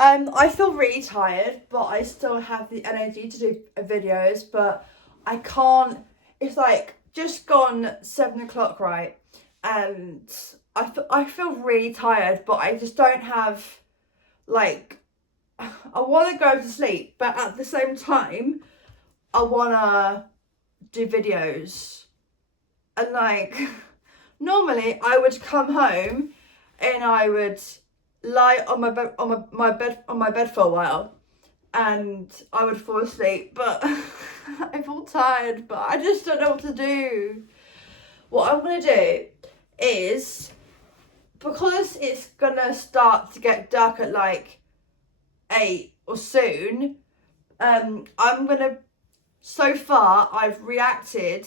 I feel really tired, but I still have the energy to do videos, but I can't. It's like just gone 7 o'clock, right? And I feel really tired, but I just don't have, like, I want to go to sleep, but at the same time, I want to do videos. And, like, normally I would come home and I would lie on my bed on my bed for a while, and I would fall asleep. But I feel tired, but I just don't know what to do. What I'm gonna do is, because it's gonna start to get dark at like 8 or soon. I'm gonna. So far, I've reacted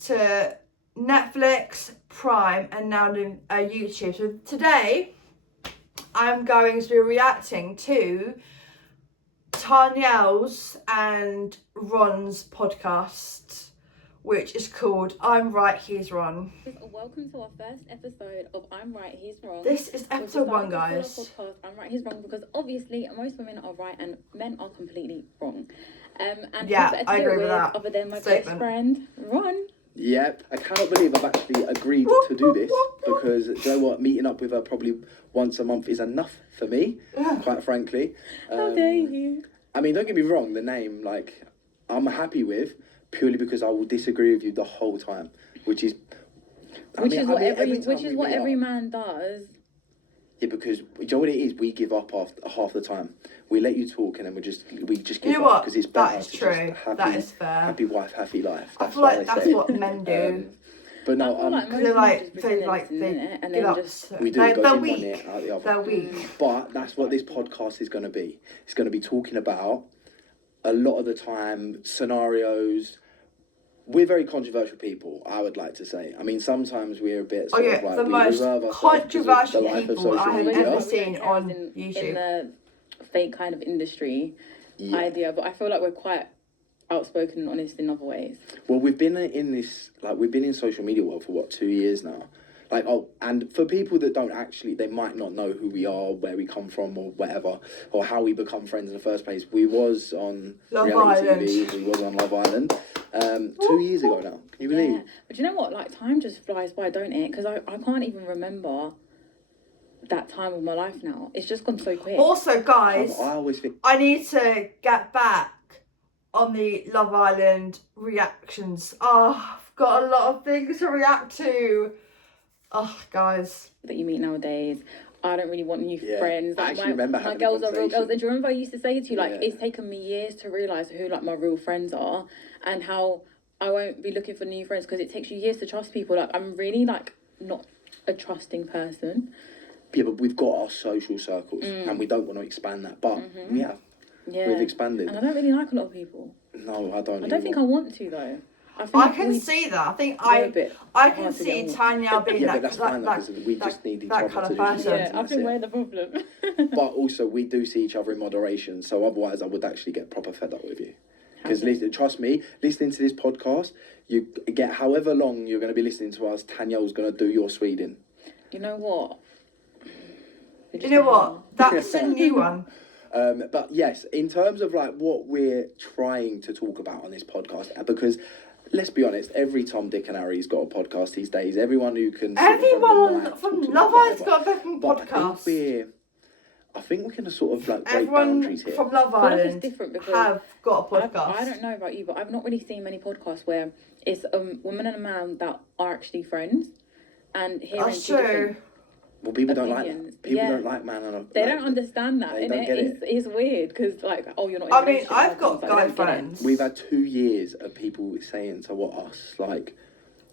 to Netflix, Prime, and now YouTube. So today, I'm going to be reacting to Tanyel's and Ron's podcast, which is called I'm Right, He's Wrong. Welcome to our first episode of I'm Right, He's Wrong. This is episode 1, guys. Podcast, I'm Right, He's Wrong, because obviously most women are right and men are completely wrong. And yeah, I agree with that. Other than my statement. best friend, Ron. Yep, I cannot believe I've actually agreed to do this, because do you know what, meeting up with her probably once a month is enough for me, quite frankly. How dare you? I mean, don't get me wrong, the name, like, I'm happy with, purely because I will disagree with you the whole time, which is what every man does. Yeah, because do you know what it is? We give up half the time. We let you talk, and then we just give you know up, because it's better. That is true. That is fair. Happy wife, happy life. I feel like that's what men do. But no, they give up. We do. Like, go they're in weak. one ear, out the other. They're weak. But that's what this podcast is going to be. It's going to be talking about, a lot of the time, scenarios. We're very controversial people, I would like to say. I mean, sometimes we're a bit sort of like, the most controversial people I have ever seen on YouTube. In the fake kind of industry idea, but I feel like we're quite outspoken and honest in other ways. Well, we've been in this, like, we've been in social media world for what, 2 years now? Like, and for people that don't actually, they might not know who we are, where we come from, or whatever, or how we become friends in the first place. We was on reality TV, we was on Love Island, 2 years ago now. Can you believe? But you know what? Like, time just flies by, don't it? Because I can't even remember that time of my life now. It's just gone so quick. Also, guys, I always think I need to get back on the Love Island reactions. Oh, I've got a lot of things to react to. Oh, guys. That you meet nowadays. I don't really want new friends. Like, I actually remember my girls are real girls. And do you remember I used to say to you, like, it's taken me years to realise who, like, my real friends are, and how I won't be looking for new friends because it takes you years to trust people. Like, I'm really, like, not a trusting person. Yeah, but we've got our social circles, and we don't want to expand that. But we have. Yeah. We've expanded. And I don't really like a lot of people. No, I don't. I don't think I want to, though. I can see that. I think I can see Tanya being but that's fine, because we just need each other kind of to person. do Yeah, I think we're the problem. But also, we do see each other in moderation, so otherwise I would actually get proper fed up with you. Because trust me, listening to this podcast, you get however long you're going to be listening to us, Tanyel's going to do your Sweden. You know what? That's a new one. But yes, in terms of like what we're trying to talk about on this podcast, because let's be honest, every Tom, Dick and Harry's got a podcast these days. Everyone who can... Everyone from Love Island's got a fucking podcast. I think we're going to sort of like break boundaries here. Everyone from Love Island have got a podcast. I don't know about you, but I've not really seen many podcasts where it's a woman and a man that are actually friends. And hearing That's true. Well, people don't like that. People don't like man and a... They don't understand that, they don't get it. It's weird, because, like, oh, you're not... I mean, I've got guy friends. We've had 2 years of people saying to us, like,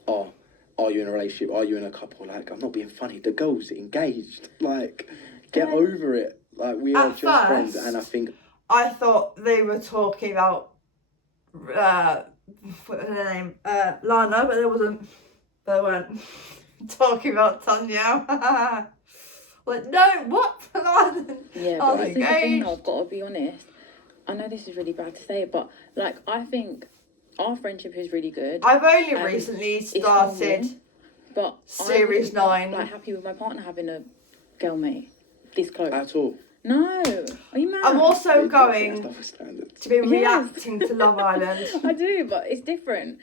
oh, are you in a relationship? Are you in a couple? Like, I'm not being funny. The girl's engaged. Like, get over it. Like, we are just friends. And I think... I thought they were talking about... what's her name? Lana, but they weren't talking about Tanya. Like, no, what? Yeah, but this is the thing, I've got to be honest. I know this is really bad to say, but, like, I think our friendship is really good. I've only recently started Series 9. I'm like happy with my partner having a girl mate this close. At all? No. I'm also That's going double standards. to be Yes. reacting to Love Island. I do, but it's different.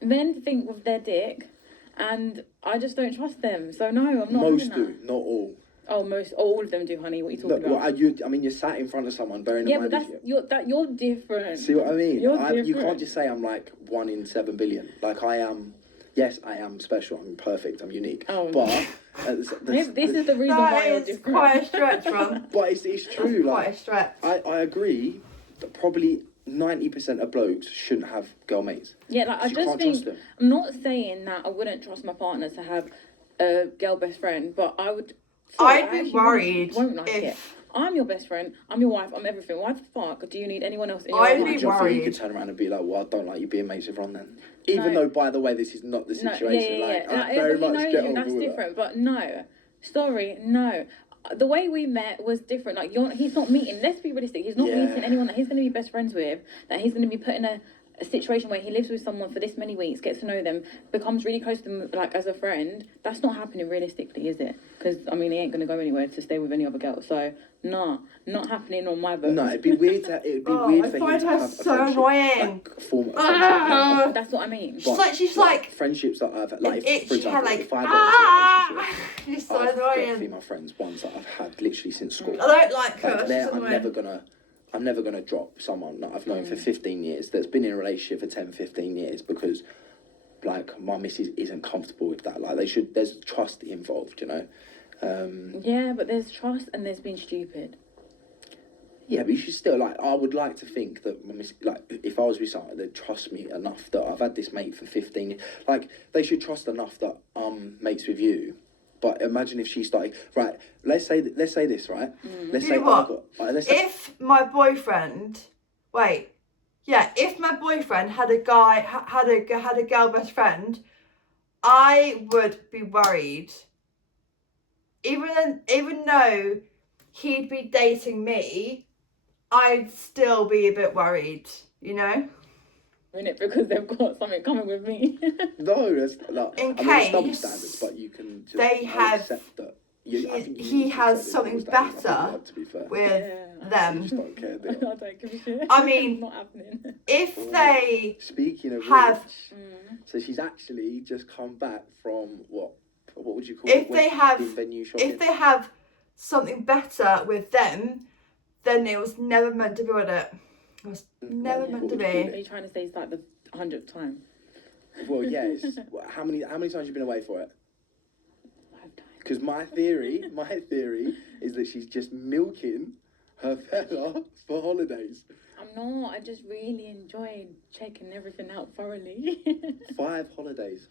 Men think with their dick, and I just don't trust them. So no, I'm not. Most having do, that. not all. Oh, all of them do, honey. What are you talking No, about? well, I mean, you're sat in front of someone, bearing in Yeah, mind. but you're different. See what I mean? You're You different. can't just say I'm like 1 in 7 billion. Like I am. Yes, I am special. I'm perfect. I'm unique. Oh. But This is the reason why That you're is different. quite a stretch, Ron. but it's true. Quite a Like stretch. I agree that probably 90% of blokes shouldn't have girl mates. Yeah, like I 'Cause you just can't trust think them. I'm not saying that I wouldn't trust my partner to have a girl best friend, but I would. I'd I be actually worried Won't like if- it. I'm your best friend. I'm your wife. I'm everything. Why the fuck do you need anyone else in your I'd life? be Do you feel you worried. could turn around and be like, well, I don't like you being mates with Ron then? Even No. though, by the way, this is not the No, situation. Like, yeah. I very but he much knows get you. on That's all that. different. But no, sorry, no. The way we met was different. Like he's not meeting. Let's be realistic. He's not Yeah. meeting anyone that he's going to be best friends with. That he's going to be put in a situation where he lives with someone for this many weeks, gets to know them, becomes really close to them, like as a friend. That's not happening realistically, is it? Because I mean, he ain't going to go anywhere to stay with any other girl. So nah, not happening on my book. No, it'd be weird. It'd be Oh, weird I for find him to her have a so friendship, annoying. like, form a Ah. friendship. That's what I mean. But, She's like friendships that I've like, an if, for itchy head, example, like if I got into a relationship, She's so I've got annoying. female friends, ones that I've had literally since school. I don't like her. Like, She's there, annoying. I'm never gonna drop someone that I've known for 15 years that's been in a relationship for 10, 15 years because like my missus isn't comfortable with that. Like there's trust involved, you know. Yeah, but there's trust and there's being stupid. Yeah, but you should still like. I would like to think that my missus, like, if I was with someone, they'd trust me enough that I've had this mate for 15 years. Like they should trust enough that mates with you. But imagine if she started right. Let's say this right. Let's You say know what? let's say, If my boyfriend, if my boyfriend had a guy had a girl best friend, I would be worried. Even though he'd be dating me, I'd still be a bit worried. You know. Innit? Because they've got something coming with me. no, that's like, In I mean, it's double case standards, but you can just they have- accept that. I think he you has accept it's something double standards, I think better you have, to be fair. with You them. just don't care, do I you? don't give a shit. I mean, It's not happening. If they Speaking of have- which, so she's actually just come back from what would you call If it? they When have- in venue shopping? if they have something better with them, then it was never meant to be with it. It was never What meant to would you call be. Are you trying to say it's like the 100th time? Well, yes. How many times have you been away for it? 5 times. Because my theory is that she's just milking her fella for holidays. I'm not. I just really enjoyed checking everything out thoroughly. 5 holidays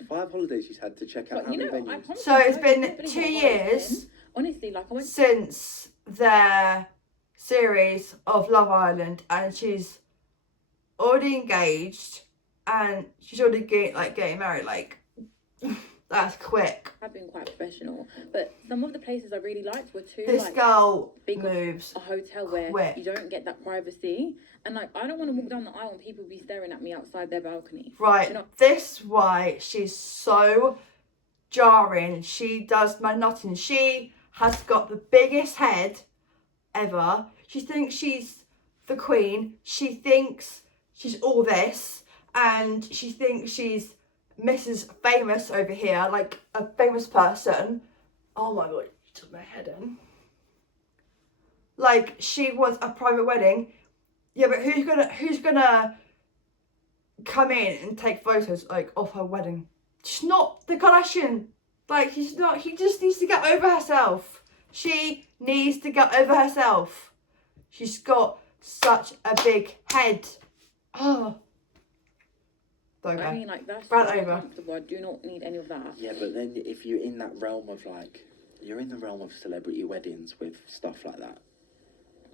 she's had to check out But how you many know, I venues. promise So you, it's I been don't believe 2 what I was years saying. Honestly, like I went. since their series of Love Island, and she's already engaged, and she's already getting married. Like that's quick. I've been quite professional, but some of the places I really liked were too This like girl big moves. a hotel where quick. you don't get that privacy, and like I don't want to walk down the aisle and people be staring at me outside their balcony. Right, You know- this why she's so jarring. She does my nothing. She has got the biggest head ever. She thinks she's the queen. She thinks she's all this, and she thinks she's Mrs. Famous over here, like a famous person. Oh my god, you took my head in. Like she wants a private wedding. Yeah, but who's gonna come in and take photos like of her wedding? She's not the Kardashian. Like she's not. She just needs to get over herself. She needs to get over herself. She's got such a big head. Oh. There we I go. mean, like that's Rant so over. uncomfortable. I do not need any of that. Yeah, but then if you're in that realm of like, you're in the realm of celebrity weddings with stuff like that.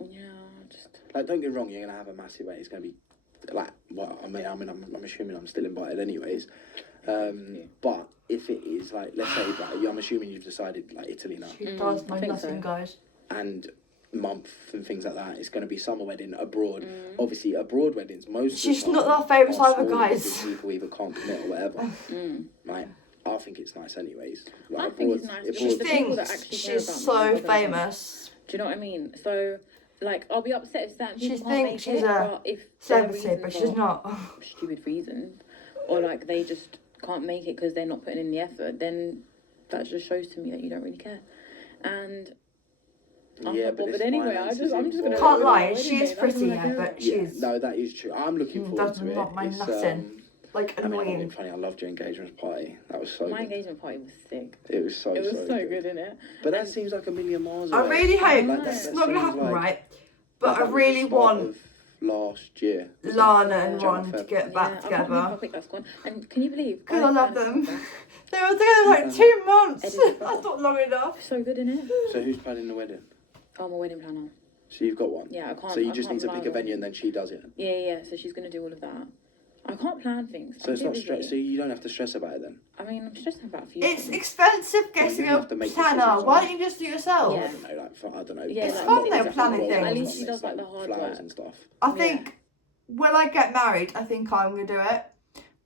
Yeah, just Like, don't get me wrong, you're gonna have a massive wedding. It's gonna be like, well, I'm assuming I'm still invited anyways. But if it is like, let's say, like, I'm assuming you've decided like Italy now She does my I think nothing, so. guys. and month and things like that. It's gonna be summer wedding abroad. Obviously, abroad weddings. Most She's of the not time that famous are either, smaller guys. because people either can't commit or whatever. Right? I think it's nice anyways. I Like, think it's nice. abroad- She the people that thinks actually care she's about me so are gonna come. famous. Do you know what I mean? So Like, I'll be upset if certain people She can't make thinks she's it, a but if their celebrity, but reasons she's are not. stupid reasons, or like they just can't make it because they're not putting in the effort, then that just shows to me that you don't really care. And I'm Yeah, not but bothered this anyway. finances I'm just gonna. involved. Can't lie, Wedding she day, is that's pretty, all I yeah, care but about. she Yeah, is no, that is true. I'm looking forward does to it. not mind It's, nothing. Like I mean, I'm not being annoying. funny. I loved your engagement party. That was so My good. engagement party was sick. It was so It was so good. good, innit? But that seems like a million miles I away. really hope Like, it's that not gonna seems happen, like- right? But that I was really the start want of last year. Lana and Yeah. Ron to get back I can't believe how together. quick that's gone. And can you believe? Because I love planned them. it. They were together like 2 months. Edit. That's not long enough. So good, innit? So who's planning the wedding? Oh, I'm a wedding planner. So you've got one. Yeah, I can't. So you I just can't need to rely pick a on- venue and then she does it. Yeah. So she's gonna do all of that. I can't plan things. So I'm it's too not busy. stress. So you don't have to stress about it then. I mean, I'm stressing about a few It's things. expensive Well, getting you a have to make planner. decisions Why on don't you just do it yourself? Yeah. I don't know, like I don't know. Yeah, It's like, fun things though, that planning involve- things. At least she does like the hard flowers work. and stuff. I Yeah. think when I get married, I think I'm gonna do it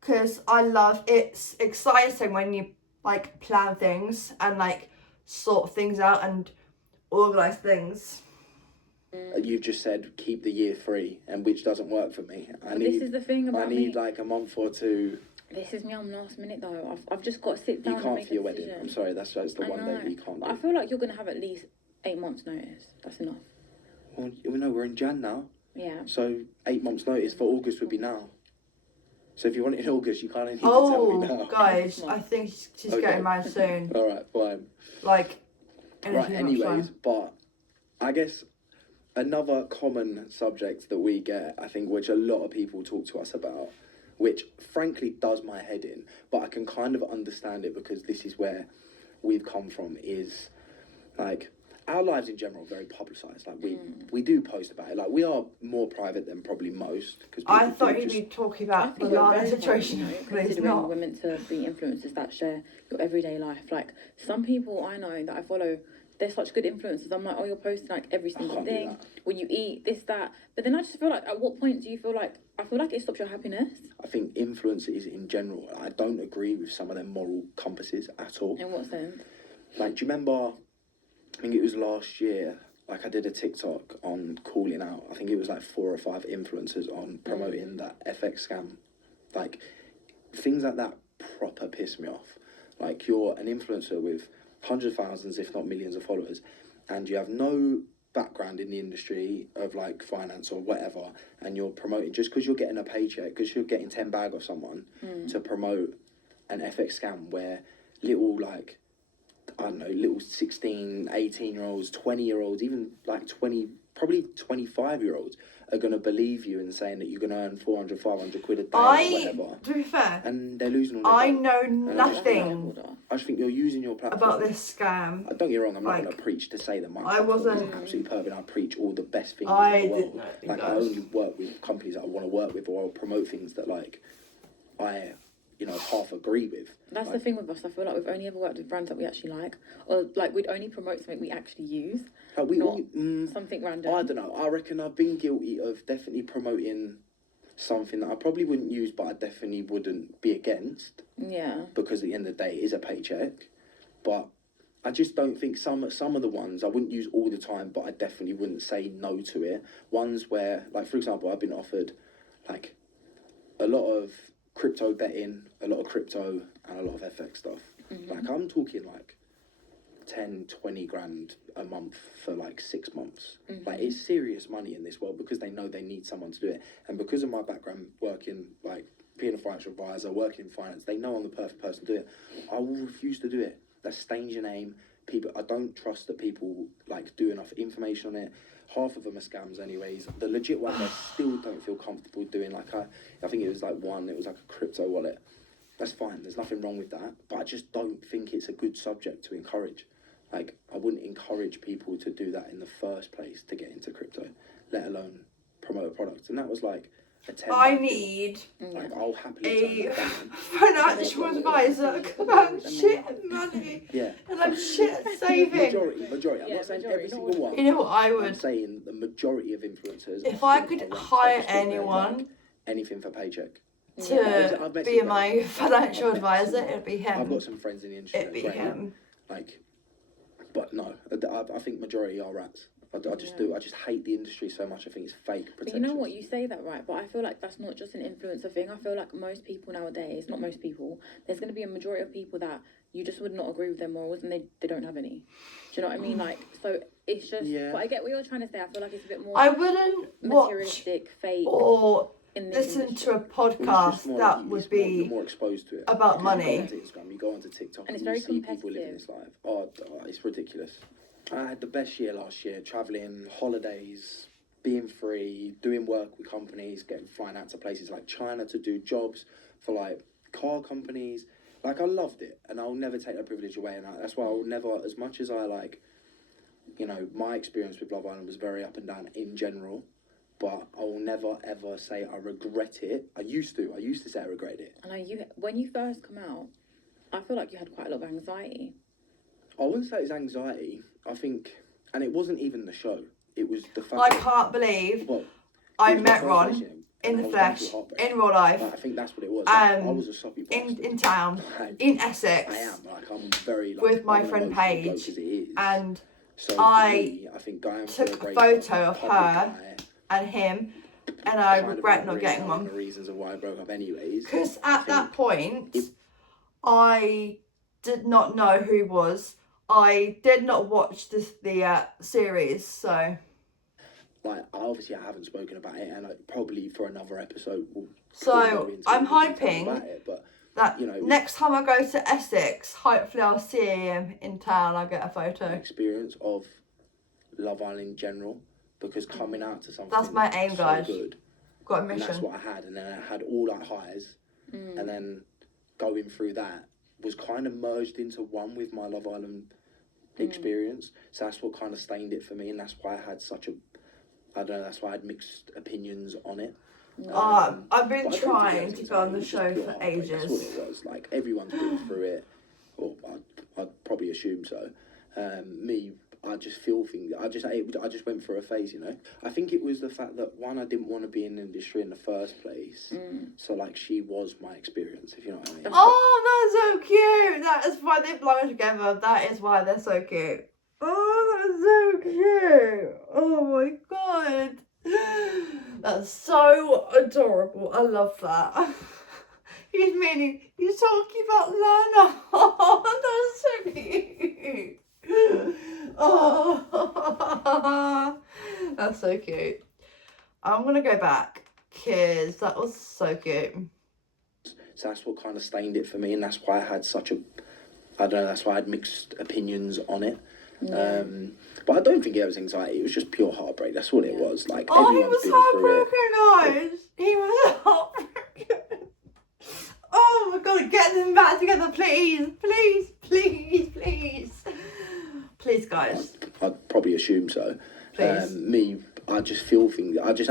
because I love it's exciting when you like plan things and like sort things out and organize things. You've just said keep the year free, and which doesn't work for me. But this is the thing about I need me. like a month or two. This is me on last minute though. I've just got to sit down You and can't make for your a wedding. decision. I'm sorry, that's the I one day know. that you can't But I do. feel like you're gonna have at least 8 months notice. That's enough. Well, no, we're in Jan now, Yeah. so 8 months notice for August would be now. So if you want it in August, you kind of need to tell me Oh, now. guys, I think she's Okay. getting married soon. All right, fine. Like, in a Right, few months' anyways, time. but I guess another common subject that we get, I think, which a lot of people talk to us about, which frankly does my head in, but I can kind of understand it because this is where we've come from, is like our lives in general are very publicised. Like we do post about it. Like we are more private than probably most. Because I thought you'd be talking I about the think we're Lana very situation, lucky, you know, but it's considering not. we're meant to be influencers that share your everyday life. Like some people I know that I follow, they're such good influencers. I'm like, oh, you're posting like every single can't do thing. that. When you eat this, that. But then I just feel like, at what point do you feel like? I feel like it stops your happiness. I think influencers in general, I don't agree with some of their moral compasses at all. In what sense? Like, do you remember, I think it was last year, like I did a TikTok on calling out, I think it was like 4 or 5 influencers on promoting that FX scam. Like, things like that proper piss me off. Like, you're an influencer with hundreds of thousands, if not millions of followers, and you have no background in the industry of like finance or whatever, and you're promoting just because you're getting a paycheck, because you're getting 10 bag off someone to promote an FX scam where little like, I don't know, little 16, 18-year-olds, 20-year-olds, even like 20, probably 25-year-olds are going to believe you and saying that you're going to earn 400, 500 quid a day or whatever. To be fair, And they're losing all their I money. know I just think- nothing I just think you're using your platform. about this scam. Don't get me wrong, I'm not Like, going to preach to say that my I platform wasn't- is absolutely perfect. I preach all the best things I in the world. didn't know you Like, I guys. only work with companies that I want to work with, or I'll promote things that, like, I, half agree with. That's the Like, thing with us. I feel like we've only ever worked with brands that we actually like, or like we'd only promote something we actually use, Like, we not all, something random. I don't know. I reckon I've been guilty of definitely promoting something that I probably wouldn't use, but I definitely wouldn't be against, Yeah. because at the end of the day, it is a paycheck. But I just don't think some of the ones I wouldn't use all the time, but I definitely wouldn't say no to it. Ones where, like, for example, I've been offered like a lot of crypto betting, a lot of crypto, and a lot of FX stuff. Like, I'm talking like 10, 20 grand a month for like 6 months. Like, it's serious money in this world because they know they need someone to do it. And because of my background working, like being a financial advisor, working in finance, they know I'm the perfect person to do it. I will refuse to do it. That stains your name. People, I don't trust that people like do enough information on it. Half of them are scams anyways. The legit ones I still don't feel comfortable doing. Like, I think it was like one, it was like a crypto wallet. That's fine, there's nothing wrong with that, but I just don't think it's a good subject to encourage. Like, I wouldn't encourage people to do that in the first place to get into crypto, let alone promote a product. And that was like a 10. I need Like, I'll happily turn a that down. financial advisor because I'm shit at money Yeah. and I'm shit at saving. Majority. I'm Yeah, not saying majority, every not single all. one. You know what I I'm would? saying the majority of influencers. If I think could are rats. hire just think they're anyone like anything for paycheck. to I've met be some my guys. financial I've met advisor, some- it'd be I've him. got some friends in the industry. It'd be that are great. him. Like, but no, I think majority are rats. I just do. I just hate the industry so much. I think it's fake. But you know what? You say that, right? But I feel like that's not just an influencer thing. I feel like most people nowadays, not most people, there's going to be a majority of people that you just would not agree with their morals and they don't have any. Do you know what I mean? Like, so it's just. Yeah. But I get what you're trying to say. I feel like it's a bit more. I wouldn't watch materialistic, fake, or in this listen industry. to a podcast that would be you're more exposed to it about money. You go onto Instagram, you go onto TikTok, And it's you very see people living competitive. this life. Oh, it's ridiculous. I had the best year last year, traveling, holidays, being free, doing work with companies, flying out to places like China to do jobs for like car companies. Like, I loved it, and I'll never take that privilege away. And that's why I'll never, as much as I like, you know, my experience with Love Island was very up and down in general. But I will never ever say I regret it. I used to say I regretted it. And when you first come out, I feel like you had quite a lot of anxiety. I wouldn't say it's anxiety. I think, and it wasn't even the show. It was the fact. I can't believe I met Ron in the flesh, in real life. I think that's what it was. I was a soppy bastard. in town, in Essex. I am. Like, I'm very like, with my I'm an friend emotional bloke Paige, as it is. and so I think going took for a breakup, photo of public her eye, and him, and I kind of regret not really getting one of one. the reasons of why I broke up, anyways. Because at that point, I did not know who he was. I did not watch the series, so. Like, obviously I haven't spoken about it, and probably for another episode we'll So go into I'm more detail hoping about it, but that you know, next time I go to Essex, hopefully I'll see him in town. I'll get a an photo. experience of Love Island in general, because coming out to something That's my aim, so guys. good, Got a and that's mission. what I had, and then I had all that highs, and then going through that was kind of merged into one with my Love Island experience. So that's what kind of stained it for me, and that's why I had such a, I don't know, that's why I had mixed opinions on it. I've been but I don't think trying it was to go on anxiety, the it was just show pure for heartbreak. That's what ages. it was. Like, everyone's been through it, or I'd probably assume so. I just feel things. I just went through a phase, you know. I think it was the fact that, one, I didn't want to be in the industry in the first place. So like, she was my experience, if you know what I mean. Oh, that's so cute. That is why they belong together. That is why they're so cute. Oh, that's so cute. Oh my god. That's so adorable. I love that. He's talking about Lana. Oh, that's so cute. Oh, that's so cute. I'm gonna go back because that was so cute. So that's what kind of stained it for me, and that's why I had such a, I don't know, that's why I had mixed opinions on it. But I don't think it was anxiety. It was just pure heartbreak. That's what it was. Like, Oh, he everyone's was been through it. heartbroken, guys. He was heartbroken. Oh my god, get them back together, please. Please, please, please. Please, guys. I'd probably assume so. Please. I just feel things. I just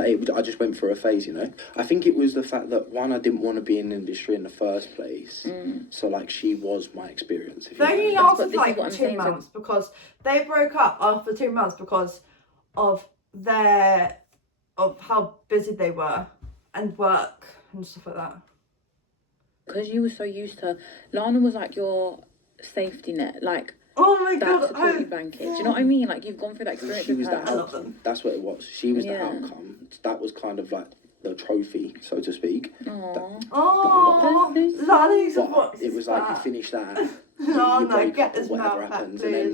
went through a phase, you know. I think it was the fact that, one, I didn't want to be in the industry in the first place. So like, she was my experience. If you They know only what I mean. lasted like what I'm 2 saying, so- months because they broke up after 2 months because of how busy they were and work and stuff like that. Because you were so used to, Lana was like your safety net, like Oh my that god, security blanket. Do you know what I mean? Like, you've gone through that experience She with was the her. love outcome. them. That's what it was. She was the Yeah. outcome. That was kind of like the trophy, so to speak. Aww. Oh, That's so Lana needs to But watch it was like, you that. finish that, No, you no, break get up or this whatever mouth back, happens, and then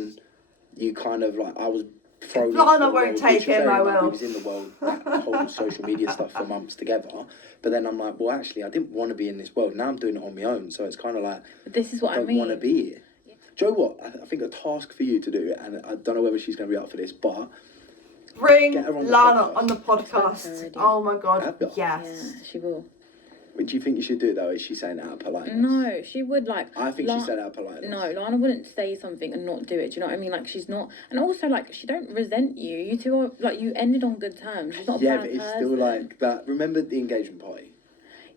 please. you kind of like, I was thrown Lana into the won't world, take which, him, bearing I in mind, will. we was in the world, that whole social media stuff for months together. But then I'm like, well, actually, I didn't want to be in this world. Now I'm doing it on my own, so it's kind of like, This is what I I don't mean. want to be here. Do you know what? I think a task for you to do, and I don't know whether she's going to be up for this, but Bring Get her on the Lana podcast. on the I've spoken to her podcast. already. Oh my god, Have you? yes. Yeah, she will. do you think you should do it though? Is she saying that out of politeness? No, she would like. I think she said out of politeness. No, Lana wouldn't say something and not do it. Do you know what I mean? Like, she's not, and also like, she don't resent you. You two are like, you ended on good terms. She's not a Yeah, bad but it's person. still like that. Remember the engagement party?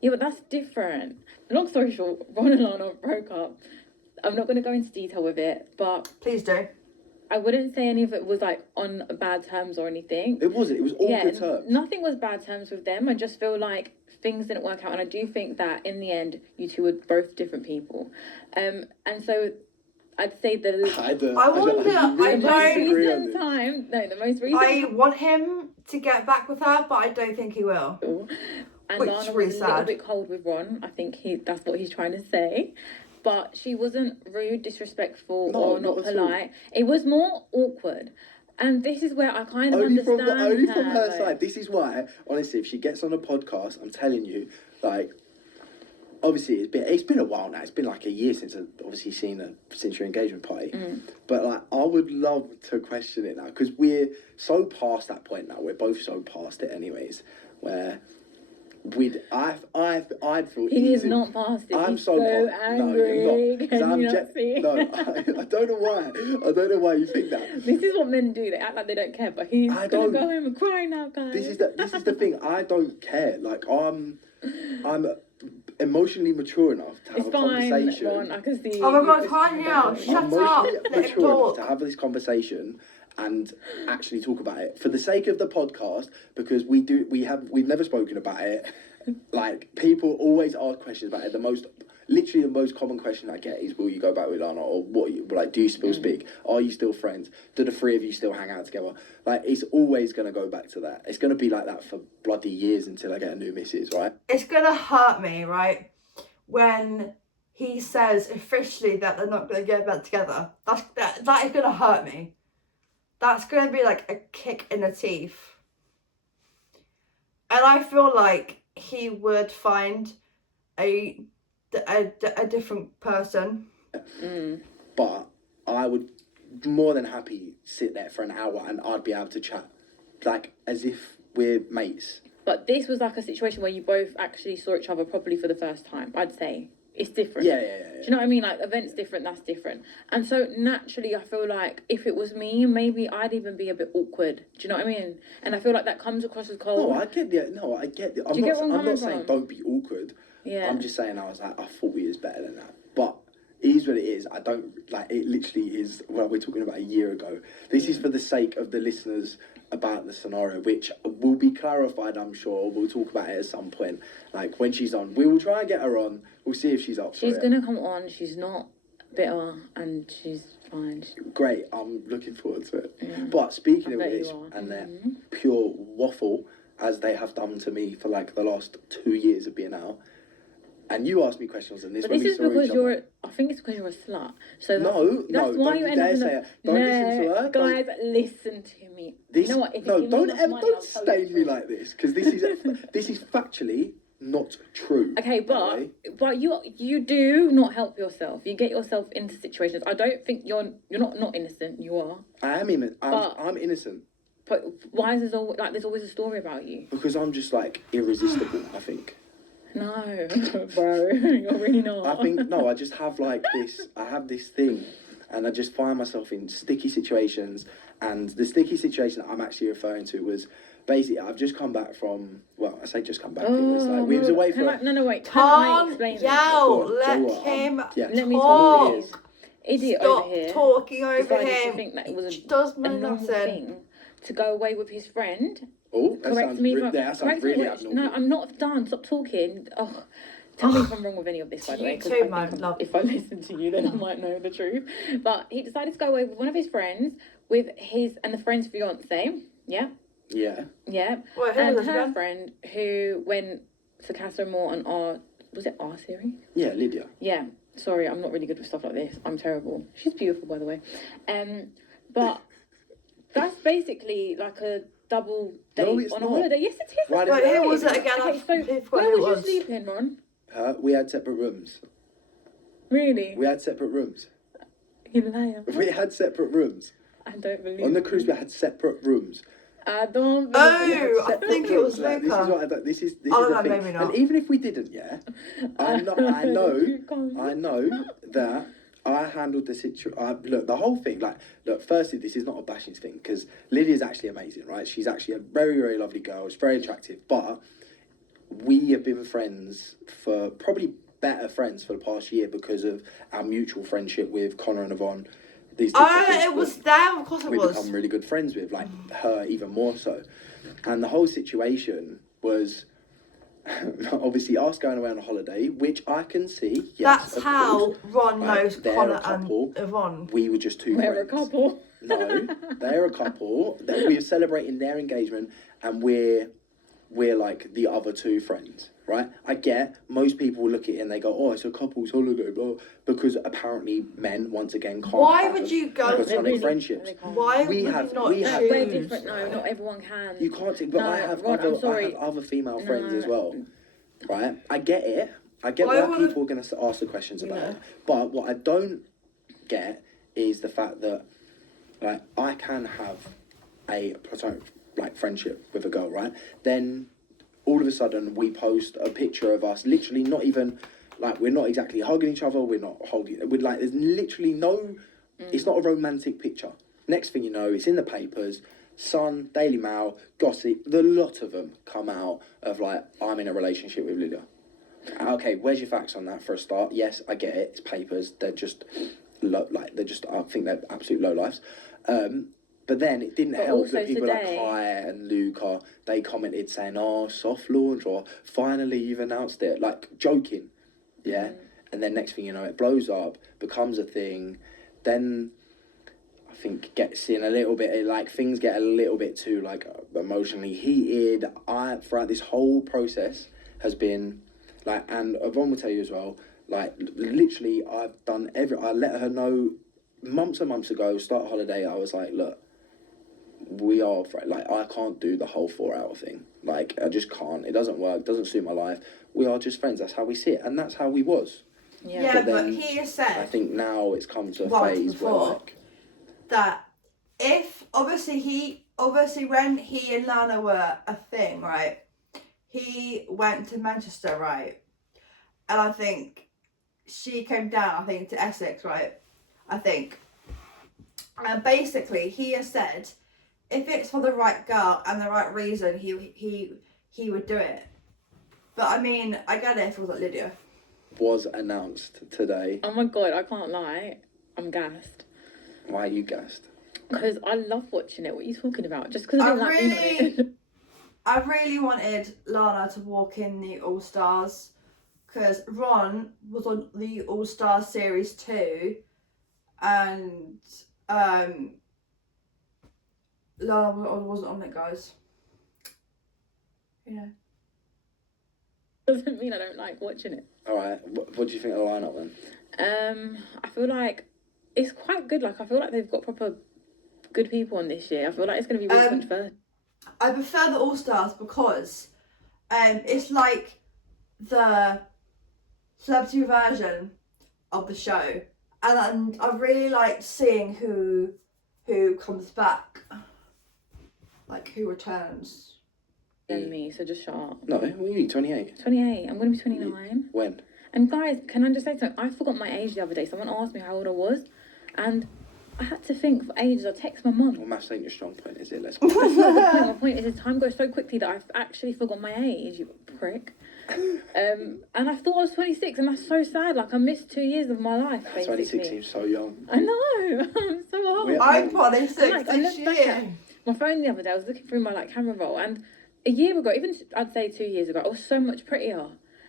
Yeah, but that's different. Long story short, Ron and Lana broke up. I'm not going to go into detail with it, but Please do. I wouldn't say any of it was like on bad terms or anything. It wasn't. It was all Yeah, good terms. nothing was bad terms with them. I just feel like things didn't work out, and I do think that in the end, you two were both different people. And so I'd say the I wonder- I most don't- recent time. No, the most recent. I want him to get back with her, but I don't think he will. And Which Lana really was a little sad. bit cold with Ron. I think that's what he's trying to say. But she wasn't rude, disrespectful, No, or not not at all. polite. It was more awkward. And this is where I kind of Only understand from her though. side. This is why, honestly, if she gets on a podcast, I'm telling you, like, obviously it's been a while now. It's been like a year since I've obviously seen her since your engagement party. But like, I would love to question it now because we're so past that point now. We're both so past it, anyways. Where I'd feel He is easy. not past it. I'm He's so so past. angry. No, you're not. 'Cause Can I'm you not see? No, I don't know why. I don't know why you think that. This is what men do. They act like they don't care, but he's I gonna don't. go home and cry now, guys. This is the thing. I don't care. Like I'm emotionally mature enough to have It's a fine, conversation. Ron. I can see. Oh my you. God, It's Tanya, fine. shut I'm up. emotionally Let him mature enough talk. to have this conversation and actually talk about it for the sake of the podcast because we've never spoken about it. Like people always ask questions about it. Literally the most common question I get is, "Will you go back with Lana?" Or "What? Like, do you still speak? Are you still friends? Do the three of you still hang out together?" Like, it's always gonna go back to that. It's gonna be like that for bloody years until I get a new missus, right? It's gonna hurt me, right, when he says officially that they're not gonna get back together. That is gonna hurt me. That's gonna be like a kick in the teeth. And I feel like he would find a different person. But I would more than happy sit there for an hour and I'd be able to chat like as if we're mates. But this was like a situation where you both actually saw each other properly for the first time. I'd say it's different. Yeah. Do you know what I mean? Like, events different, that's different. And so naturally, I feel like if it was me, maybe I'd even be a bit awkward. Do you know what I mean? And I feel like that comes across as cold. No, I get the. No, I get the. Do you get where I'm I'm coming not saying from? don't be awkward. Yeah. I'm just saying I thought he was better than that. But it is what it is. I don't like it. Literally is. Well, we're talking about a year ago. This is for the sake of the listeners about the scenario, which will be clarified. I'm sure we'll talk about it at some point. Like when she's on, we will try and get her on. We'll see if she's up for She's it. gonna come on. She's not bitter and she's fine. Great. I'm looking forward to it. Yeah. But speaking I of bet you this, are. and their pure waffle, as they have done to me for like the last 2 years of being out. And you asked me questions on this But when this we is saw because each other. I think it's because you're a slut. So No, that's no, why don't you you end up dare in say the... it. Don't listen to her. Guys, listen to me. This, You know what? If no, you give me don't enough ever, money, I'll don't tell you the stain me truth. like this because this is factually not true. Okay, by the but way. you do not help yourself. You get yourself into situations. I don't think you're not innocent. You are. I'm innocent But why is there's always a story about you? because I'm just like irresistible. I think. No, bro, you're really not. I think no. I just have like this. I have this thing, and I just find myself in sticky situations. And the sticky situation that I'm actually referring to was basically I've just come back from. Well, I say just come back. It was like we was away for. Wait. Can I Tom, explain this? yo, Go let on, go on. him Yeah. Let me talk. talk, please. Idiot Stop over here. talking over decided to him. think that it was Which does a mean normal nothing. thing to go away with his friend. Oh, that Correct sounds me if I'm that sounds correct me really if- abnormal. No, I'm not done. Stop talking. Oh, tell me if I'm wrong with any of this, by the You way. 'cause too, I think my I'm- love. If I listen to you, then I might know the truth. But he decided to go away with one of his friends, with his and the friend's fiance. Yeah, Yeah. yeah. Well, who And was her again? friend who went to Casa Amor on our series? Yeah, Lydia. Yeah. Sorry, I'm not really good with stuff like this. I'm terrible. She's beautiful, by the way. But that's basically like a double date No, it's on not. a holiday. Yes, it is. Why Wait, did who it- was it again? Okay, so I forgot where who it was you was. sleeping, Ron? We had separate rooms. Really? We had separate rooms. You liar. We had separate rooms. I don't believe On the you. cruise, we had separate rooms. I don't Oh, believe We had I separate think it was rooms. Like, this is Luca. what I don't. This is Oh, the no, thing. maybe not. And even if we didn't, yeah, I know that I handled the situation. Look, the whole thing. Like, look. Firstly, this is not a bashing thing because Lydia's actually amazing, right? She's actually a very, very lovely girl. She's very attractive, but we have been friends for probably better friends for the past year because of our mutual friendship with Connor and Yvonne. These Oh, TikTokers it was that them. Of course it we was. become really good friends with, like her even more so. And the whole situation was obviously us going away on a holiday, which I can see. Yes, That's how Ron knows they're Connor a couple. and Yvonne. We were just two We're friends. a couple. No, they're a couple. We're celebrating their engagement, and we're like the other two friends, right? I get most people will look at it and they go, "Oh, it's a couple's holiday," blah, because apparently men once again can't. Why have would you go? platonic friendships? Why We would have- you not we choose? have- No, we're different. No, not everyone can. You can't take, but No, I have Ron, I'm other, I sorry. have other female friends No. as well, right? I get it. I get Why why would- people are going to ask the questions about Yeah. it. But what I don't get is the fact that, like, I can have a platonic, like, friendship with a girl, right? Then all of a sudden we post a picture of us, literally not even, like, we're not exactly hugging each other. We're not holding. We're like, there's literally no. It's not a romantic picture. Next thing you know, it's in the papers. Sun, Daily Mail, Gossip, the lot of them come out of like, I'm in a relationship with Lydia. Okay, where's your facts on that for a start? Yes, I get it. It's papers. They're just I think they're absolute low lives. But then it didn't But help also that people today- like Kai and Luca, they commented saying, "Oh, soft launch," or "Finally you've announced it," like joking, yeah. And then next thing you know, it blows up, becomes a thing. Then I think gets in a little bit, like things get a little bit too like emotionally heated. Throughout this whole process has been like, and Yvonne will tell you as well, like literally I let her know months and months ago, start holiday, I was like, look, we are like, I can't do the whole 4 hour thing. Like, I just can't. It doesn't work, doesn't suit my life. We are just friends. That's how we see it. And that's how we was. Yeah, But but then he has I said think now it's come to a Once phase where before. like, that if obviously when he and Lana were a thing, right? He went to Manchester, right? And I think she came down, I think, to Essex, right? I think. And basically he has said if it's for the right girl and the right reason, he would do it. But I mean, I get it if it was like Lydia. was announced today. Oh my god, I can't lie. I'm gassed. Why are you gassed? Because I love watching it. What are you talking about? Just because I I don't like being on it. I really wanted Lana to walk in the All Stars because Ron was on the All Stars series 2 and Lana wasn't on it, guys. You know. Doesn't mean I don't like watching it. All right. What do you think of the lineup then? I feel like it's quite good. Like, I feel like they've got proper good people on this year. I feel like it's going to be really controversial. I prefer the All Stars because it's like the celebrity version of the show, and I really like seeing who comes back, like who returns. Than me, so just shut up. No, what are you, 28? 28. I'm going to be 29. When? And guys, can I just say something? I forgot my age the other day. Someone asked me how old I was, and I had to think for ages. I text my mum. Well, maths ain't your strong point, is it? Let's My point is, time goes so quickly that I've actually forgot my age, you prick. And I thought I was 26, and that's so sad. Like, I missed 2 years of my life, basically. 26 seems so young. I know. I'm so old. We're- I'm 26 Like, I this looked back year. at my phone the other day. I was looking through my like camera roll, and a year ago, even I'd say 2 years ago, I was so much prettier.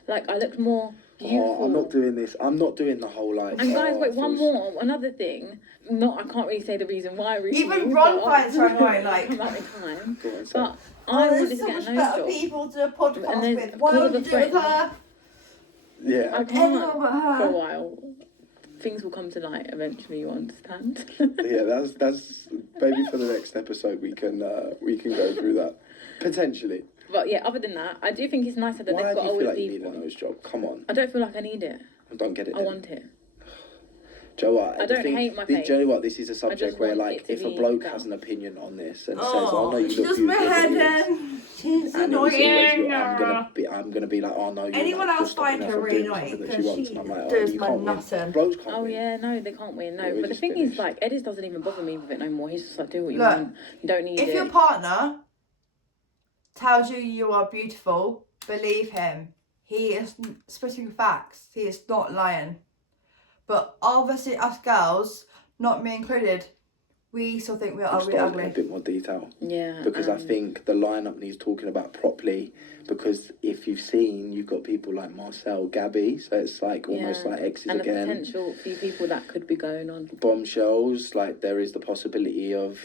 Like, I looked more beautiful. Oh, I'm not doing this. I'm not doing the whole like. And guys, oh, wait, it one feels- more, another thing. Not, I can't really say the reason why. Really, Even Ron but- finds her annoying, like- come out in time. Go on, say. But I there's wanted so to much get a nose better job. people to do a podcast And then with. Why because would of you the do it with friends. her? Yeah. I Anyone can't but for a her. while. Things will come to light eventually. You understand? Yeah, that's maybe for the next episode we can go through that potentially. But yeah, other than that, I do think it's nicer that Why they've do got you feel older like you need people. a nose job? Come on, I don't feel like I need it. I don't get it. I then. want it. Do you know what? I don't hate my Do face. you know what? This is a just subject where, want like, it to if a be bloke done. has an opinion on this and says, "Oh no, you she look does my beautiful," hair it is. then. She's And it's always, annoying. I'm gonna be like, "Oh no, you're Anyone like, else just stopping find her her from really doing annoying something that she because wants," she and I'm like, does you my can't win. nothing. Blokes can't Oh win. yeah, no, they can't win. No, Yeah, we're but the just thing finished. is, like, Edis doesn't even bother me with it no more. He's just like, do what you Look, want. You don't need If it. your partner tells you you are beautiful, believe him. He is spitting facts. He is not lying. But obviously, us girls, not me included, we still think we're Exposed ugly, in a ugly. bit more detail. Yeah. Because I think the lineup needs talking about properly. Because if you've seen, you've got people like Marcel, Gabby, so it's like almost like exes and again. And a potential few people that could be going on. Bombshells, like there is the possibility of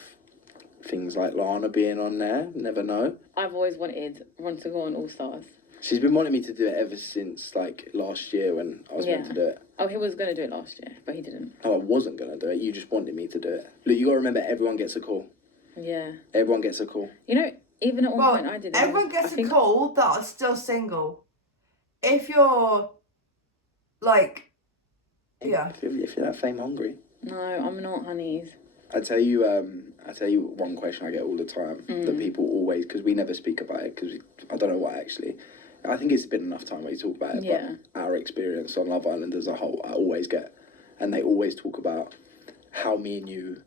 things like Lana being on there. Never know. I've always wanted Ron to go on All Stars. She's been wanting me to do it ever since like last year when I was meant to do it. Oh, he was going to do it last year, but he didn't. No, I wasn't going to do it. You just wanted me to do it. Look, you got to remember, everyone gets a call. Yeah. Everyone gets a call. You know, even at one point I did it. Everyone gets a call that are still single. If you're, like, yeah. If you're that fame hungry. No, I'm not, honeys. I tell you one question I get all the time that people always, because we never speak about it, because I don't know why actually. I think it's been enough time we talk about it, but our experience on Love Island as a whole, I always get, and they always talk about how me and you,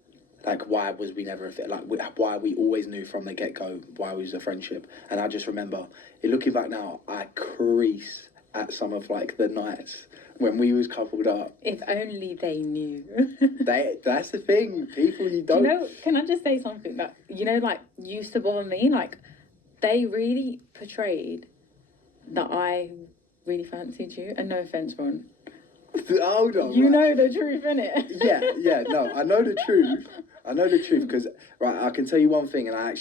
like, why was we never a fit, like, why we always knew from the get-go why we was a friendship. And I just remember, looking back now, I crease at some of, like, the nights when we was coupled up. If only they knew. That's the thing, people you don't... You know, can I just say something that, you know, like, used to bother me? Like, they really portrayed that I really fancied you, and no offence, Ron. Hold on. You know the truth, innit? Yeah, no, I know the truth. Because, right, I can tell you one thing, and I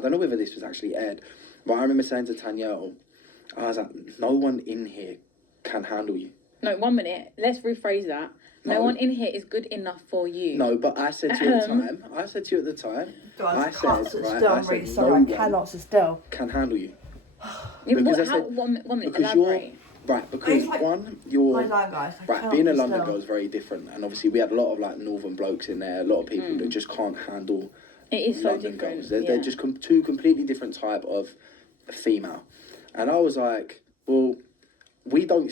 don't know whether this was actually aired, but I remember saying to Tanyel, I was like, no one in here can handle you. No, 1 minute. Let's rephrase that. No one in here is good enough for you. No, but I said to you at the time, Guys, I can't said, sit right, still. I I'm really said sorry. no I one cannot sit still. can handle you. Yeah, Because I how, said- 1 minute, Because elaborate. because like, one, you're... My line, guys. I Right, cannot being a sit London still. girl is very different, and obviously we had a lot of like northern blokes in there, a lot of people that just can't handle It is so London different. girls. They're just two completely different type of female, and I was like, well, we didn't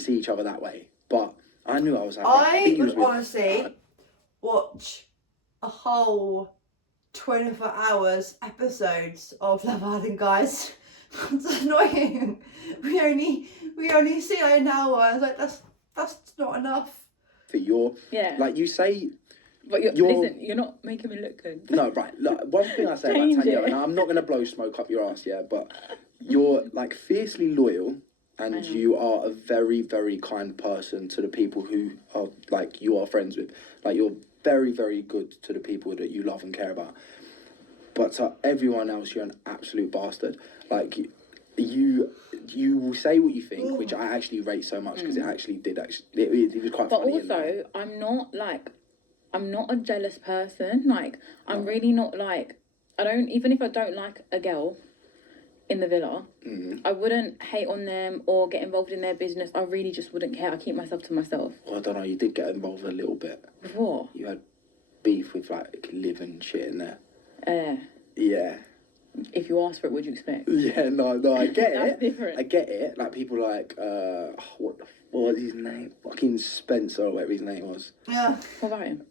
see each other that way, but I knew I was like, I would honestly watch a whole 24 hours episodes of Love Island, guys. It's annoying. We only see like an hour. I was like, that's not enough. for your like you say. But listen, you're not making me look good. No, right. Look, one thing I say about Change Tanya, it. and I'm not going to blow smoke up your ass, yeah, but you're like fiercely loyal, and you are a very, very kind person to the people who are like you are friends with. Like you're very, very good to the people that you love and care about. But to everyone else, you're an absolute bastard. Like you will say what you think, which I actually rate so much because it actually did. It was quite But funny. also, I'm not a jealous person. Like, I'm really not like, even if I don't like a girl in the villa, I wouldn't hate on them or get involved in their business. I really just wouldn't care. I keep myself to myself. Well, I don't know, you did get involved a little bit. What? You had beef with like Liv and shit in there. Yeah. If you ask for it, would you expect? Yeah, no, I get That's it. different. I get it. Like people like, what was his name? Fucking Spencer or whatever his name was. Yeah. What about him?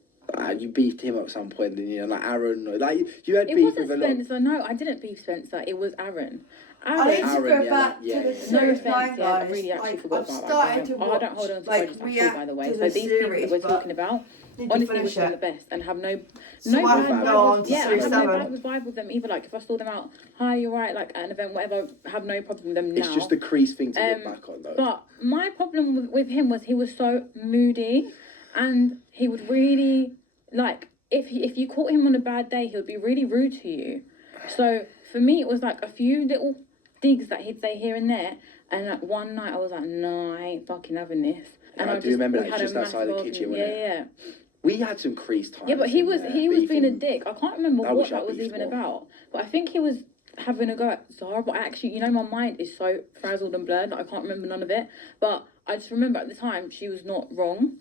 You beefed him at some point, didn't you? Like Aaron, like you had It beef wasn't with a lot. Spencer. No, I didn't beef Spencer. It was Aaron. I need to Aaron, go yeah, back yeah, to the yeah. No series offense, line, yeah, I guys. really actually Like, forgot I've about that. started to I watch, don't hold on to like, grudges at all, react by the way. to So the these series, people that we're but talking about, need to honestly, finish wish them it. the best and have no So I bad can go on vibe. to Yeah, I series have no 7. bad vibe with them either. Like if I saw them out, hi, you're right, like at an event, whatever, have no problem with them now. It's just a crease thing to look back on, though. But my problem with him was he was so moody, and he would really like if you caught him on a bad day, he would be really rude to you. So for me, it was like a few little digs that he'd say here and there, and like one night I was like, no, I ain't fucking having this. Yeah, And I do remember that. we It's had a just outside the massive kitchen, argument. wasn't it? Yeah. We had some crease times. Yeah, but he in was there, being a beefing. dick. I can't remember I what wish I that was beefed even more. about. But I think he was having a go at Zara. But actually, you know, my mind is so frazzled and blurred that I can't remember none of it. But I just remember at the time she was not wrong,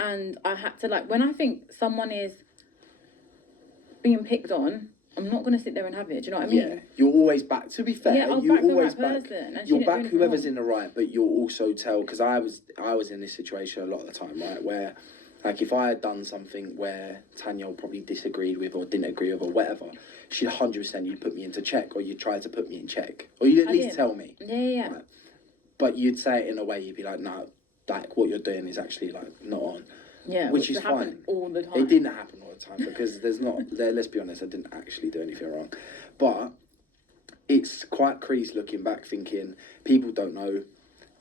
and I had to like when I think someone is being picked on, I'm not gonna sit there and have it. Do you know what I mean? Yeah, you're always back. To be fair, Yeah, I'll you're back the always right back. person, and she You're didn't do back anything whoever's wrong. in the right, but you'll also tell because I was in this situation a lot of the time, right? Where like if I had done something where Tanya probably disagreed with or didn't agree with or whatever, she'd 100% you'd put me into check or you'd try to put me in check or you'd at least did. tell me. Yeah. Right? But you'd say it in a way you'd be like, no, like what you're doing is actually like not on. Yeah, which is happens fine. all the time. It didn't happen all the time because there's not. Let's be honest, I didn't actually do anything wrong, but it's quite creased looking back, thinking people don't know.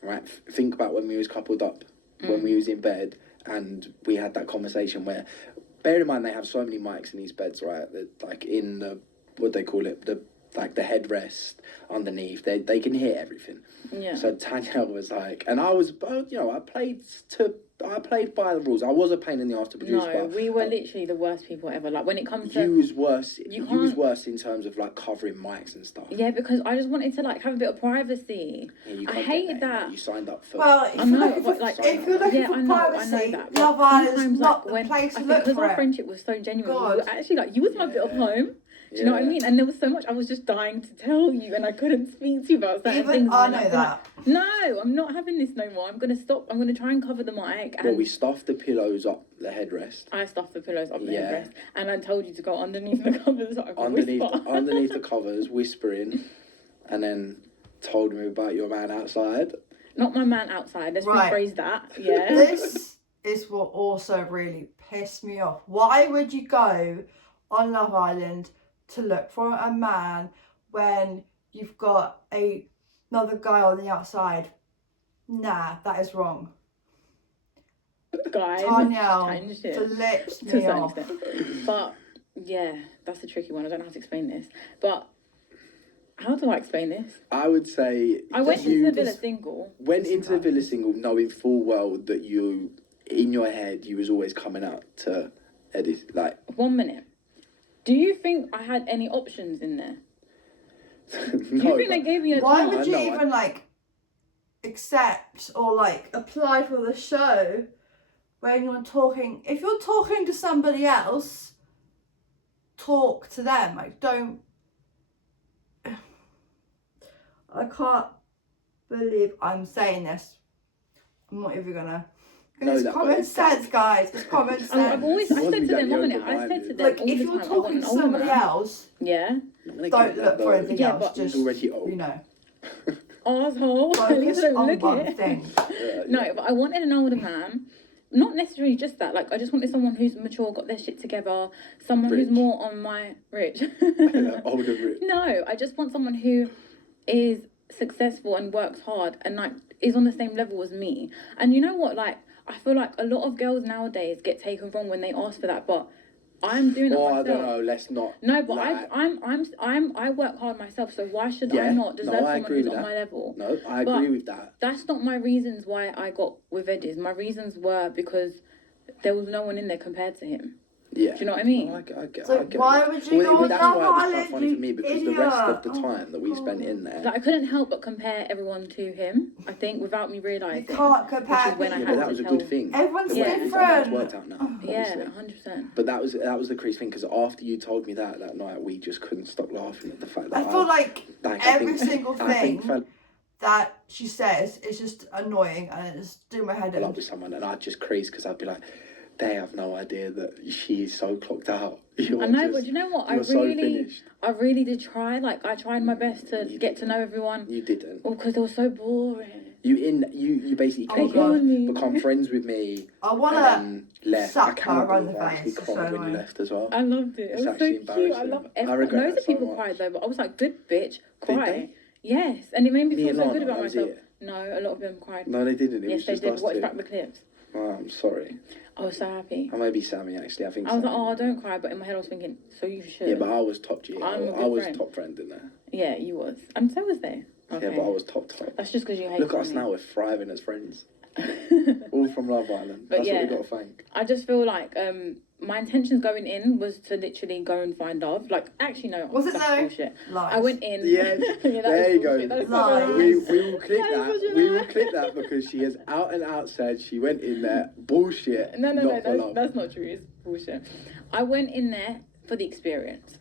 Right, think about when we was coupled up, when we was in bed, and we had that conversation where, bear in mind they have so many mics in these beds, right? That like in the what they call it, the headrest underneath, they can hear everything. Yeah. So Tanya was like, and I was, I played by the rules. I was a pain in the ass to produce. No, but we were literally the worst people ever. Like when it comes to you was worse. You was can't- worse in terms of like covering mics and stuff. yeah, because I just wanted to like have a bit of privacy. Yeah, you I can't hated get that. mate. You signed up for. Well, if I you're know, looking but for, like, if you're looking yeah, for I know privacy, that. But Love Island's sometimes, not like, the when place I to think look because for our it. friendship was so genuine, we God. were actually like you was my bit of home. Do you know what I Yeah. mean? And there was so much I was just dying to tell you, and I couldn't speak to you about certain Even things. I and know I'd be that. Like, no, I'm not having this no more. I'm gonna stop. I'm gonna try and cover the mic. And Well, we stuffed the pillows up the headrest. I stuffed the pillows up the Yeah. headrest, and I told you to go underneath the covers. So I could Underneath whisper. underneath the covers, whispering, and then told me about your man outside. Not my man outside. Let's Right. rephrase that. Yeah. This is what also really pissed me off. Why would you go on Love Island to look for a man when you've got another guy on the outside? Nah, that is wrong. Guys. Tanya changed it. flips To a me certain off. extent. But yeah, that's a tricky one. I don't know how to explain this. But how do I explain this? I would say I went you into the villa just single. went into the villa single knowing full well that you, in your head, you was always coming out to Eddie. Like, 1 minute. Do you think I had any options in there? no, Do you think they gave me a Why chance? would you I know, even like accept or like apply for the show when you're talking? If you're talking to somebody else, talk to them. Like, don't. I can't believe I'm saying this. I'm not even gonna. No, It's that- common but- sense, guys. It's common sense. I've always, I Wasn't said to them, exactly 1 minute, I said open-minded. to them like all if the you're time, I want talking an to older somebody man. else, Yeah. Not gonna don't get look that, for though. anything Yeah, else. but- Just He's already old. you know, Asshole. At least focus I don't on look one it. thing. Yeah, No, but I wanted an older man. Not necessarily just that. Like, I just wanted someone who's mature, got their shit together. Someone Rich. who's more on my... Rich. yeah. Older rich. No, I just want someone who is successful and works hard and, like, is on the same level as me. And you know what? Like, I feel like a lot of girls nowadays get taken wrong when they ask for that, but I'm doing it Oh, I myself. don't know. Let's not. No, but like, I work hard myself, so why should I Yeah, not deserve no, I someone agree who's with on that. my level? No, I But- agree with that. That's not my reasons why I got with Eddie's. My reasons were because there was no one in there compared to him. Yeah. Do you know what I mean? No, I get So I get why it. would you Well, go on that's Love why it was quite Island, funny for me you because the rest of the idiot? time that we Oh, spent in there. Like, I couldn't help but compare everyone to him, I think, without me You realising. can't Which compare is when I Yeah, had but that to was a tell- good thing. Everyone's The way Yeah. we've done it, it's different. worked out now. Yeah, obviously. 100%. But that was the crease thing because after you told me that night, we just couldn't stop laughing at the fact that I feel like I every think- single I think thing fell that she says is just annoying and it's doing my head in love in. with someone and I'd just crease because I'd be like, they have no idea that she's so clocked out. You I are know, just- but do you know what? you're so I finished. really did try. Like, I tried my best to You get to know everyone. You didn't. Oh, because they were so boring. You basically Oh, came God. in, become friends with me, I and wanna. then left. suck I cannot her around believe the I actually face. It's cried so when you annoying. left as well. I loved it. It It's was so actually cute. I embarrassing. love I everyone. regret Loads that of so people much. cried though, but I was like, good bitch, Did cry. they? Yes, and it made me Me feel and so Lana, good about that was myself. it. No, a lot of them cried. No, they didn't. It Yes, was they just did. us Watch two. back the clips. Oh, I'm sorry. I was so happy. Or maybe Sammy, actually. I think I was like, Sammy. oh, don't cry, but in my head I was thinking, so you should. Yeah, but I was top G. I'm a I good was friend. top friend in there. Yeah, you was, and so was they. Okay. Yeah, but I was top. That's just because you hate Look at us me. now, we're thriving as friends. All from Love Island. But That's yeah. what we got to thank. I just feel like my intentions going in was to literally go and find love. Like, actually, no, Was it that's though? bullshit. Lies. I went in. Yeah, that there is you go. bullshit. That is Lies. such a lie. We will clip That is that. such a We lie. will clip that because she has out and out said she went in there bullshit. No, not for love. that's not true. It's bullshit. I went in there for the experience.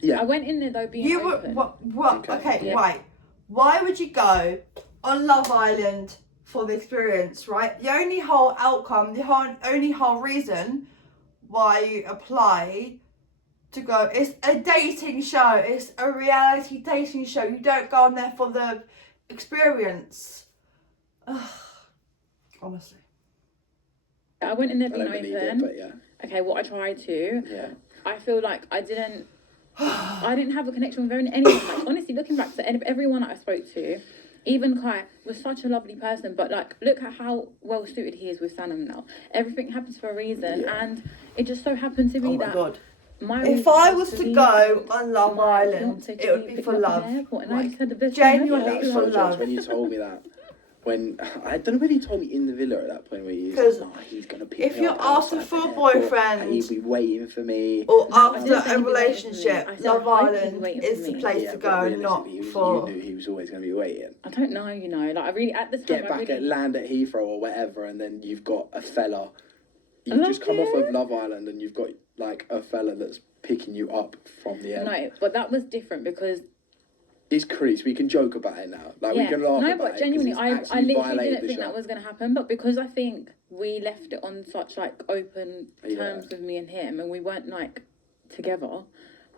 Yeah. I went in there though being You were open. what? Okay. Okay, Yeah. right. Why would you go on Love Island for the experience? Right. The only whole outcome, only whole reason why you apply to go. It's a dating show. It's a reality dating show. You don't go on there for the experience. Ugh. Honestly. I went in there I being don't believe it, open. but yeah. Okay, what I tried to. Yeah. I feel like I didn't have a connection with anyone. Like, honestly, looking back to everyone that I spoke to, even Kai was such a lovely person, but like, look at how well suited he is with Sanam now. Everything happens for a reason, and it just so happened to be Oh my that. god. My If I was to go on Love Island, it would be for love. Genuinely for love. When you told me that. When I don't know whether you told me in the villa at that point where you Because like, he's gonna pick if me you're up asking outside for the a airport, boyfriend and he'd be waiting for me, or I after didn't say a he'd be waiting for me. relationship, I said Love I hope he'd be Island waiting is for the me. place yeah, to but go, realistically, not you for. knew he was always gonna be waiting. I don't know, you know, like I really at the time. Get I back really, at land at Heathrow or whatever, and then you've got a fella. You've Love just come off you. of Love Island, and you've got like a fella that's picking you up from the airport. No, but that was different because It's creeps. We can joke about it now. Like we can laugh no, about but it. genuinely, It's I actually literally violated didn't the think show. that was going to happen. But because I think we left it on such like open terms with me and him, and we weren't like together,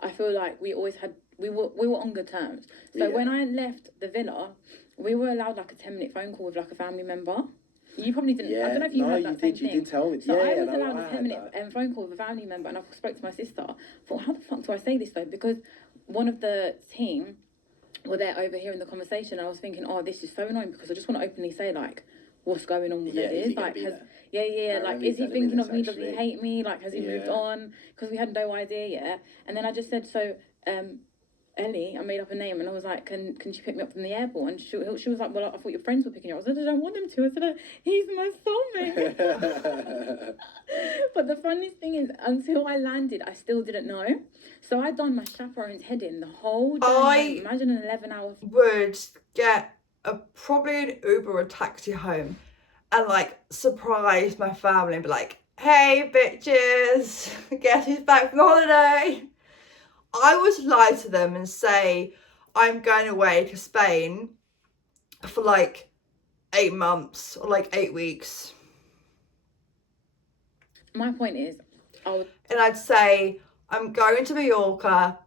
I feel like we always had we were on good terms. So when I left the villa, we were allowed like a 10-minute phone call with like a family member. You probably didn't. I don't know if you heard that same thing. You did tell me. So I was no, allowed I a had 10-minute phone call with a family member, and I spoke to my sister. I thought, how the fuck do I say this though? Because one of the team were there overhearing the conversation. I was thinking, oh, this is so annoying because I just want to openly say like, what's going on with Liz? Like, like, is he thinking of me? Does he hate me? Like, has he moved on? Because we had no idea yet. And then I just said, so, Ellie, I made up a name, and I was like, can she pick me up from the airport? And she was like, well, I thought your friends were picking you up. I said, I don't want them to. I said, he's my soulmate. But the funniest thing is, until I landed, I still didn't know. So I'd done my chaperone's head in the whole day. Imagine an 11-hour. Would get probably an Uber or a taxi home and like surprise my family and be like, hey bitches, guess who's back from holiday? I would lie to them and say I'm going away to Spain for like 8 months or like 8 weeks. My point is, and I'd say I'm going to Mallorca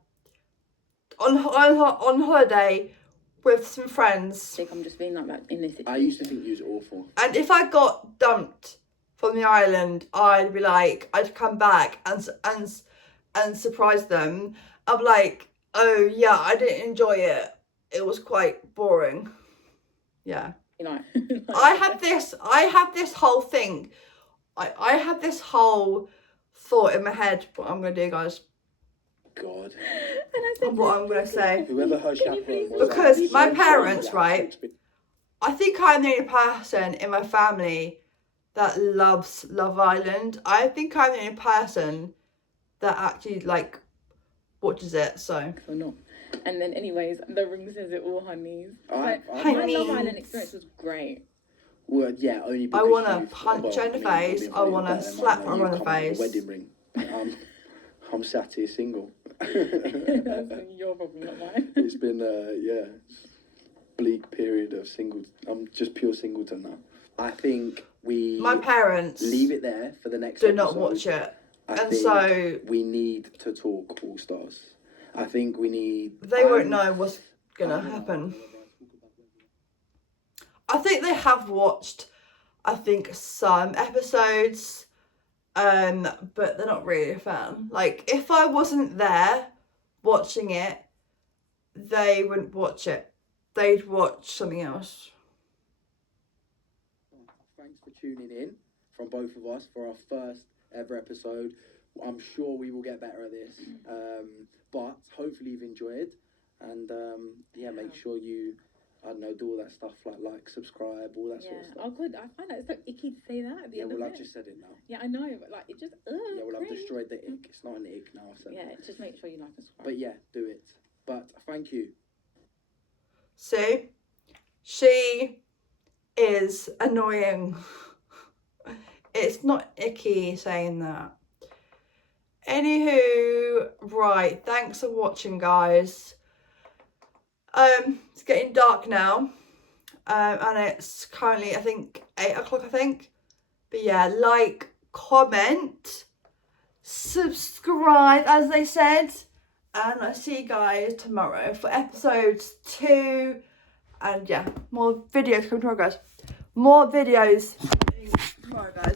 on holiday with some friends. I think I'm just being like that in this situation. I used to think you was awful. And if I got dumped from the island, I'd be like, I'd come back and surprise them. I'm like, oh yeah, I didn't enjoy it. It was quite boring. Yeah. You know, I have this whole thing. I have this whole thought in my head what I'm gonna do, guys. God. And what I'm gonna say. Whoever her chaperone was. Because my parents, right? I think I'm the only person in my family that loves Love Island. I think I'm the only person that actually like watches it. So. Or not. And then, anyways, the ring says it all, honeys. My Honeys. Love Island experience was great. Well, yeah, only because I want to punch her in the face. I want to slap her on the face. Wedding ring. I'm sat here single. That's your problem, not mine. It's been bleak period of single. I'm just pure singleton now. I think my parents leave it there for the next do episode. not watch it. I And think so we need to talk All Stars. I think we need. They won't know what's gonna happen. I think they have watched, I think, some episodes, but they're not really a fan. Like, if I wasn't there watching it, they wouldn't watch it. They'd watch something else. Thanks for tuning in from both of us for our first ever episode. I'm sure we will get better at this, but hopefully you've enjoyed. And make sure you, I don't know, do all that stuff like subscribe, all that sort of stuff. Oh, good. I find that so icky to say that at the end of it. I've just said it now. Yeah, I know, but like it just. I've destroyed the ick. It's not an ick now. So. Yeah, just make sure you like and subscribe. But yeah, do it. But thank you. See, she is annoying. It's not icky saying that. Anywho, right, thanks for watching, guys. It's getting dark now, and it's currently, I think, 8 o'clock, I think. But yeah, like, comment, subscribe, as they said, and I'll see you guys tomorrow for episodes 2, and yeah, more videos coming tomorrow, guys. More videos tomorrow, guys.